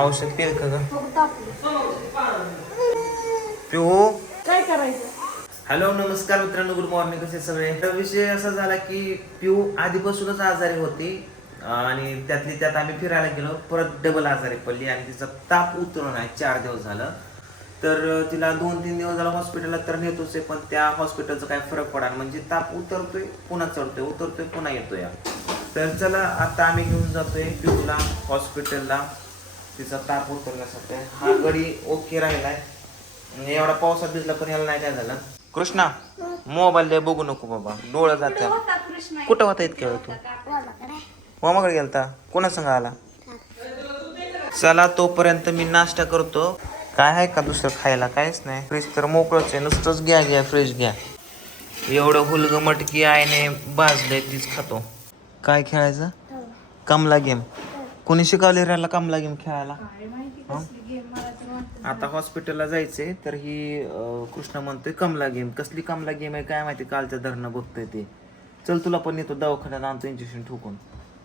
औषध केलं का ग? पिऊ? काय करायचं? हॅलो नमस्कार मित्रांनो गुड मॉर्निंग कसे सगळे? तर विषय असा झाला की पिऊ आधीपासूनच आजारी होती आणि त्यातली त्यात आम्ही फिरायला गेलो परत डबल आजारी पडली आणि तिचा ताप उतरून आहे चार दिवस झालं. तर तिला दोन तीन दिवस झाला हॉस्पिटलला तर नेतोच आहे पण त्या हॉस्पिटलचा काय फरक पडा म्हणजे ताप उतरतोय पुन्हा चढतोय उतरतोय पुन्हा येतोय. तर चला आता आम्ही घेऊन जातोय पिऊला हॉस्पिटलला तिचा ताप उतरण्यासाठी. हा गडी ओके राहिलाय. म्हणजे एवढा पावसात भिजला पण याला नाही काय झालं. कृष्णा मोबाईल दे बघू नको बाबा. डोळं जात. कुठं होता इतक्या वेळ तू? मामाकडे गेलता. कोणा संग आला? चला तोपर्यंत मी नाश्ता करतो. काय आहे का दुसरं खायला? काहीच नाही. फ्रीज तर मोकळंच आहे. नुसतंच घ्या घ्या फ्रीज घ्या. एवढं हुलग मटकी आईने भाजलंय तीच खातो. काय खेळायचं? कमला गेम कोणी शिकवले रे याला कमला गेम खेळायला? आता हॉस्पिटलला जायचंय तर ही कृष्णा म्हणतोय कमला गेम कसली कमला गेम आहे काय माहिती? कालच्या धरणं बघतोय ते. चल तुला पण येतो दवाखान्यात आणतो इंजेक्शन ठोकून.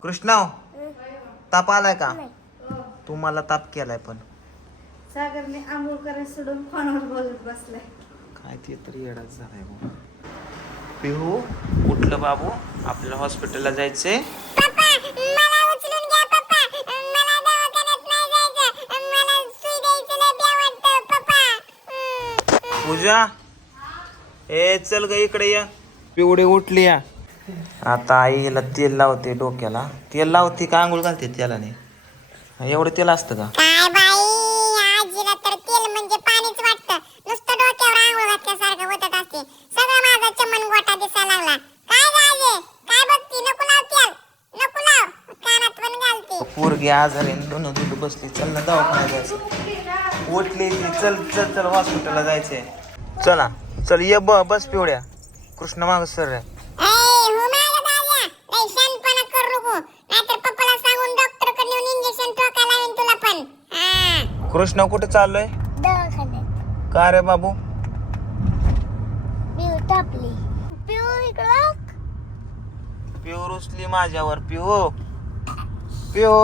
कृष्णा ताप आलाय का? तू मला ताप केलाय पण. सागरने आंघोळ करायला सोडून फोनवर बोलत बसलाय. काय ते तरी येडाच झालाय पिहू उठलं बाबू? आपल्याला हॉस्पिटलला जायचंय. पूजा. ए चल ग इकडे या. पिवडे उठली या. आता आई हिला तेल लावते डोक्याला. तेल लावते का आंघोळ घालते त्याला नाही एवढं तेल असतं का? काय बाई आजीला तर तेल म्हणजे पाणीच वाटतं. नुसतं डोक्यावर आंघोळ घातल्यासारखं होत असते. सगळं माझा चमन गोटा दिसायला लागला. काय गाजे काय बघती? नको लाव तेल. नको लाव. कानात पण घालते. पोरगी आजारी दोन दूध बसली. चल ना दवाखान्यात जायचं. उठली ती. चल चल चल हॉस्पिटलला जायचंय. चला चल ये ब बस पिवड्या कृष्ण माग सर रे हो कृष्ण कुठे चाललोय? का रे बाबू? पिऊ रुसली माझ्यावर पिऊ. पिऊ.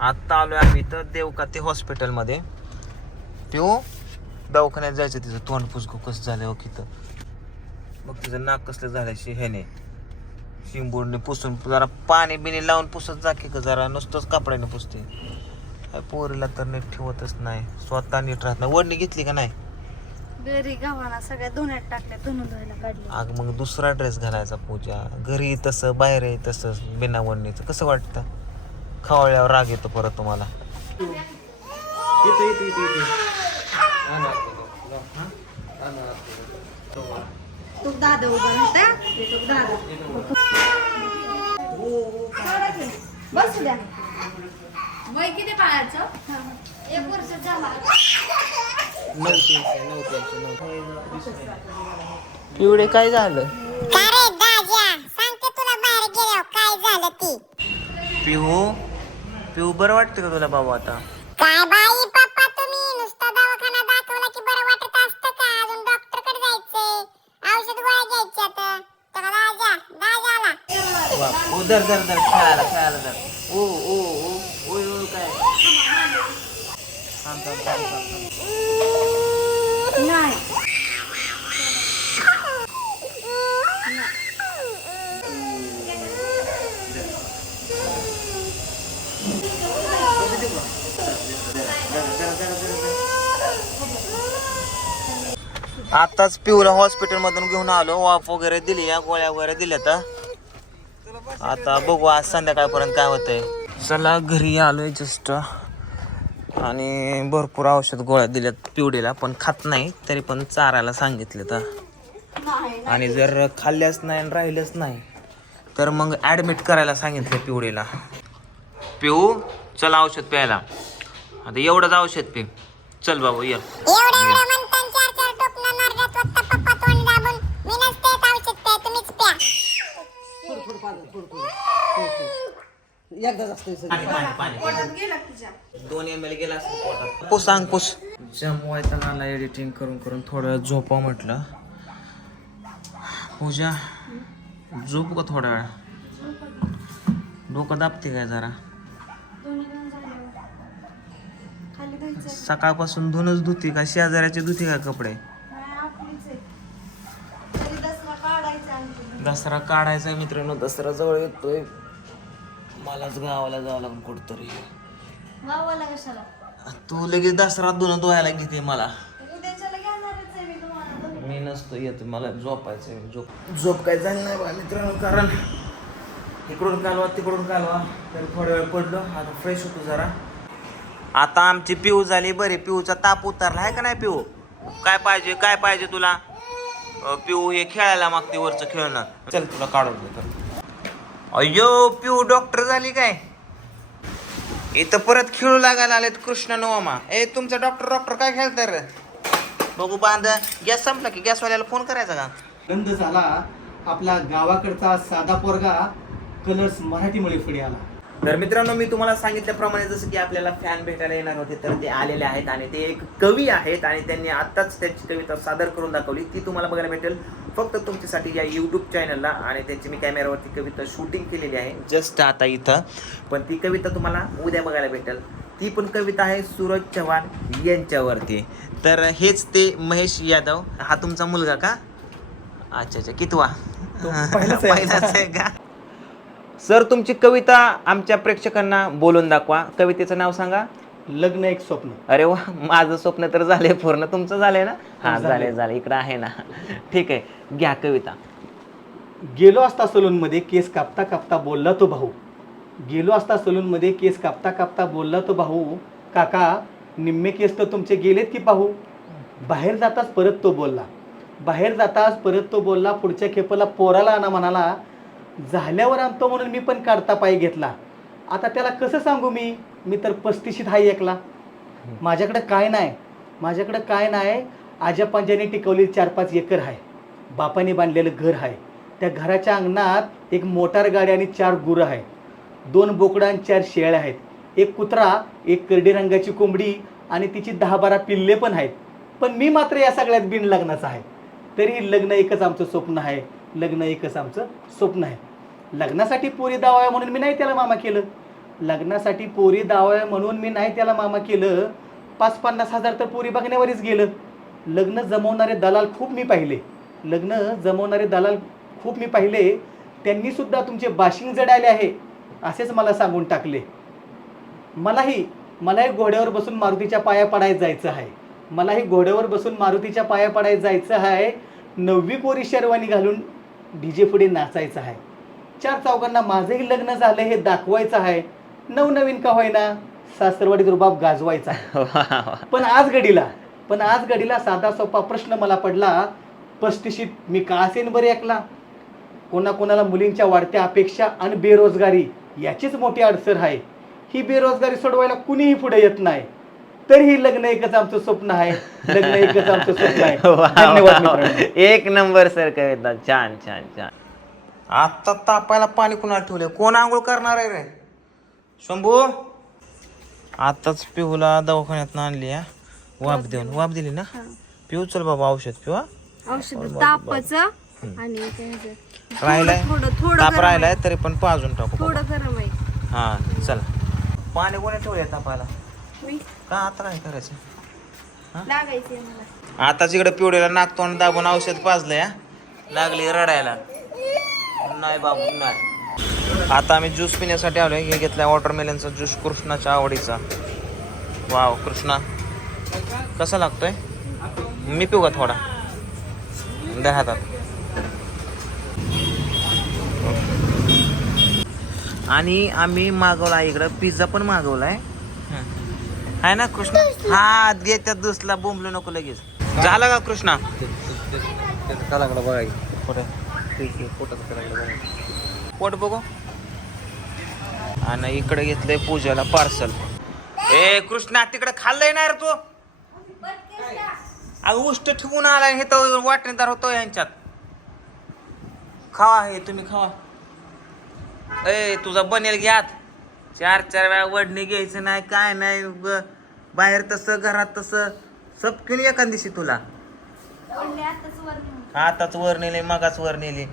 आत्ता आलोय आम्ही तर देवकाते हॉस्पिटलमध्ये. पिऊ. दवाखान्यात जायचं तिचं तोंड पुसकू कसं झालं हो तिथं मग तिचं नाक कसलं झालं शे ह्याने शिंबूडने पुसून जरा पाणी बिणी लावून पुसत जा की जरा नुसतंच कपड्याने पुसते. काय पोरीला तर नीट ठेवतच नाही. स्वतः नीट राहत नाही. वडणी घेतली का नाही? घरी गावाला सगळ्या धुण्यात टाकल्या धुणं धुवायला काढले. अग मग दुसरा ड्रेस घालायचा पूजा. घरी तसं बाहेर तसं बिना वडणीचं. कसं वाटतं? खवळल्यावर राग येतो परत तुम्हाला. तू दादा उभा नव्हता तू दादा सोडा की. बसू द्या वय किती बाळाचं एक वर्ष झाला पिवडे काय झालं काय रे दाजा सांगते तुला बाहेर गेल्यावर काय झालं ती पिहू पिहू बरं वाटतं का तुला बाबा आता ओ दर दर दर खेळायला खेळायला दर ओ ओ ओ ओय ओय काय? थांब थांब थांब थांब थांब. नाही. आताच पिऊला हॉस्पिटल मधून घेऊन आलो. वाफ वगैरे दिली या गोळ्या वगैरे दिल्या तर. आता बघू आज संध्याकाळपर्यंत काय होतंय. चला घरी आलोय जस्ट आणि भरपूर औषध गोळ्या दिल्यात पिवडीला पण खात नाही तरी पण चारायला सांगितले तर आणि जर खाल्ल्याच नाही आणि राहिलंच नाही तर मग ॲडमिट करायला सांगितलं पिवडीला. पिऊ चल औषध प्यायला. आता एवढंच औषध पी. चल बाबू ये. गेला. तुझ्या? दोन एम एल गेला असेल पोटात पुस. सांग एडिटिंग करून करून थोडं झोपा म्हटलं. पूजा झोप का थोडा वेळ? डोकं दाबते काय जरा? सकाळपासून धुनच धुते का? शेजाऱ्याचे धुते का कपडे नाही आपलीच आहे तरी दसरा काढायचा आणखी दसरा काढायचा आहे मित्रांनो दसरा जवळ येतोय. मलाच गावाला जावं लागून कुठतरी. गावाला कशाला? तू लगेच दसरा धुणं धुवायला घेते मला. उद्याच्याला घेणारच आहे मी तुम्हाला. दोन मी नसतो येत मला झोपायचं आहे. झोप. झोप काय झाली नाही बा मित्रांनो कारण इकडून कालवा तिकडून कालवा. तर थोडा वेळ पडलो आता फ्रेश होतो जरा. आता आमची पिऊ झाली बरी पिऊचा ताप उतरला आहे का नाही पिऊ? काय पाहिजे काय पाहिजे तुला? पिऊ हे खेळायला मागते वरचं खेळणं. चल तुला काढून देतो. अय्यो पिऊ डॉक्टर झाली काय? इथं परत खेळू लागायला आलेत कृष्ण नोमा ए तुमचा डॉक्टर डॉक्टर काय खेळताय रे? बघू बांध. गॅस संपला की गॅसवाल्याला फोन करायचा का? गंध झाला. आपला गावाकडचा साधा पोरगा कलर्स मराठीमुळे पुढे आला. तर मित्रांनो मी तुम्हाला सांगितल्याप्रमाणे जसं की आपल्याला फॅन भेटायला येणार होते तर ते आलेले आहेत आणि ते एक कवी आहेत आणि त्यांनी आत्ताच त्याची कविता सादर करून दाखवली. ती तुम्हाला बघायला भेटेल. फक्त तुमच्यासाठी या यूट्यूब चॅनलला आणि त्यांची मी कॅमेरावरती कविता शूटिंग केलेली आहे जस्ट आता इथं. पण ती कविता तुम्हाला उद्या बघायला भेटेल. ती पण कविता आहे सूरज चव्हाण यांच्यावरती. तर हेच ते महेश यादव. हा तुमचा मुलगा का? अच्छा अच्छा कितवा. पहिलाच आहे का? सर तुमची कविता आमच्या प्रेक्षकांना बोलून दाखवा. कवितेचं नाव सांगा. लग्न एक स्वप्न. अरे वा माझं स्वप्न तर झाले पूर्ण. तुमचं झालंय ना? हा झालंय. झाले झाले इकडं आहे ना. ठीक आहे घ्या कविता. गेलो असता सलूनमध्ये केस कापता कापता बोलला तो भाऊ. गेलो असता सलूनमध्ये केस कापता कापता बोलला तो भाऊ. काका निम्मे केस तर तुमचे गेलेत की पाहू? बाहेर जाताच परत तो बोलला. बाहेर जाताच परत तो बोलला पुढच्या खेपेला पोराला आणा म्हणाला झाल्यावर आणतो म्हणून मी पण काढता पाय घेतला. आता त्याला कसं सांगू मी? मी तर पस्तीशीत हाय एकला. माझ्याकडे काय नाही? माझ्याकडे काय नाही? आज्या पंजाने टिकवलेली चार पाच एकर आहे. बापाने बांधलेलं घर आहे. त्या घराच्या अंगणात एक मोटार गाडी आणि चार गुरं आहे. दोन बोकडं आणि चार शेळ्या आहेत. एक कुत्रा एक करडी रंगाची कोंबडी आणि तिची दहा बारा पिल्ले पण आहेत. पण मी मात्र या सगळ्यात बिन लग्नाचं आहे. तरी लग्न एकच आमचं स्वप्न आहे. लग्न एकच आमचं स्वप्न आहे. लग्नासाठी पोरी दावा म्हणून मी नाही त्याला मामा केलं. लग्नासाठी पोरी दावा म्हणून मी नाही त्याला मामा केलं. पाच पन्नास हजार तर पोरी बघण्यावरच गेलं. लग्न जमवणारे दलाल खूप मी पाहिले. लग्न जमवणारे दलाल खूप मी पाहिले. त्यांनी सुद्धा तुमचे बाशिंग जडायले आहे असेच मला सांगून टाकले. मलाही मलाही घोड्यावर बसून मारुतीच्या पाया पडायला जायचं आहे. मलाही घोड्यावर बसून मारुतीच्या पाया पडायला जायचं आहे. नववी कोरी शेरवानी घालून डीजे पुढे नाचायचं आहे. चार चौघांना माझंही लग्न झालं हे दाखवायचं आहे. नवनवीन का होईना? सासरवाडीत रुबाब गाजवायचा. पण आज घडीला पण आज घडीला साधा सोपा प्रश्न मला पडला. पस्तीशीत मी का असेन बरे ऐकला कोणाकोणाला मुलींच्या वाढत्या अपेक्षा आणि बेरोजगारी याचीच मोठी अडचण आहे. ही बेरोजगारी सोडवायला कुणीही पुढे येत नाही. तरीही लग्न एकच आमचं स्वप्न आहे. लग्न एकच आमचं स्वप्न आहे. एक नंबर सर कविता. छान छान छान. आता तापायला पाणी कुणाला ठेवले कोण आंघोळ करणार आहे रे? शंभू? आताच पिहूला दवाखान्यात आणली हा? वाफ देऊन. वाफ दिली ना? पिऊ चल बाबा औषध पिऊ हा? औषध तापाचं आणि ते ह्याचं. राहिलाय? थोडं थोडं ताप गरम राहिलाय आहे. तरी पण पाजून टाकू थोडं गरम आहे. हा चल. पाणी कोणी ठेवले तापायला? मी? का आता काय करायचं? लागायचे मला. आताच इकडे पिवळीला नाक तोंड दाबून औषध पाजलंय हा. लागली रडायला. नाही बाबू नाही आता आम्ही ज्यूस पिण्यासाठी आलोय हे घेतलाय वॉटरमेलनचा ज्यूस कृष्णाच्या आवडीचा वाव कृष्णा कसा लागतोय मी पिऊ का थोडा द्या हातात आणि आम्ही मागवला इकडं पिझ्झा पण मागवलाय आहे ना कृष्णा हा देत्यात दुसला बोंबलो नको लगेच झालं का कृष्णा पोट बघू. आणि इकडे घेतलंय पूजाला पार्सल ए कृष्णा तिकडे खाल्लंय ना रे तू? अगं उष्ट ठेवून आलाय हे तर वाटणीदार होतो यांच्यात. खावा हे तुम्ही खावा. ए तुझा बनेल घ्यात. चार चार वेळा वडणी घ्यायचं नाही काय नाही बाहेर तसं घरात तसं. सबकीन एखाद दिवशी तुला. आताच वर नेऊन. आताच वर नेले मगाच वर नेले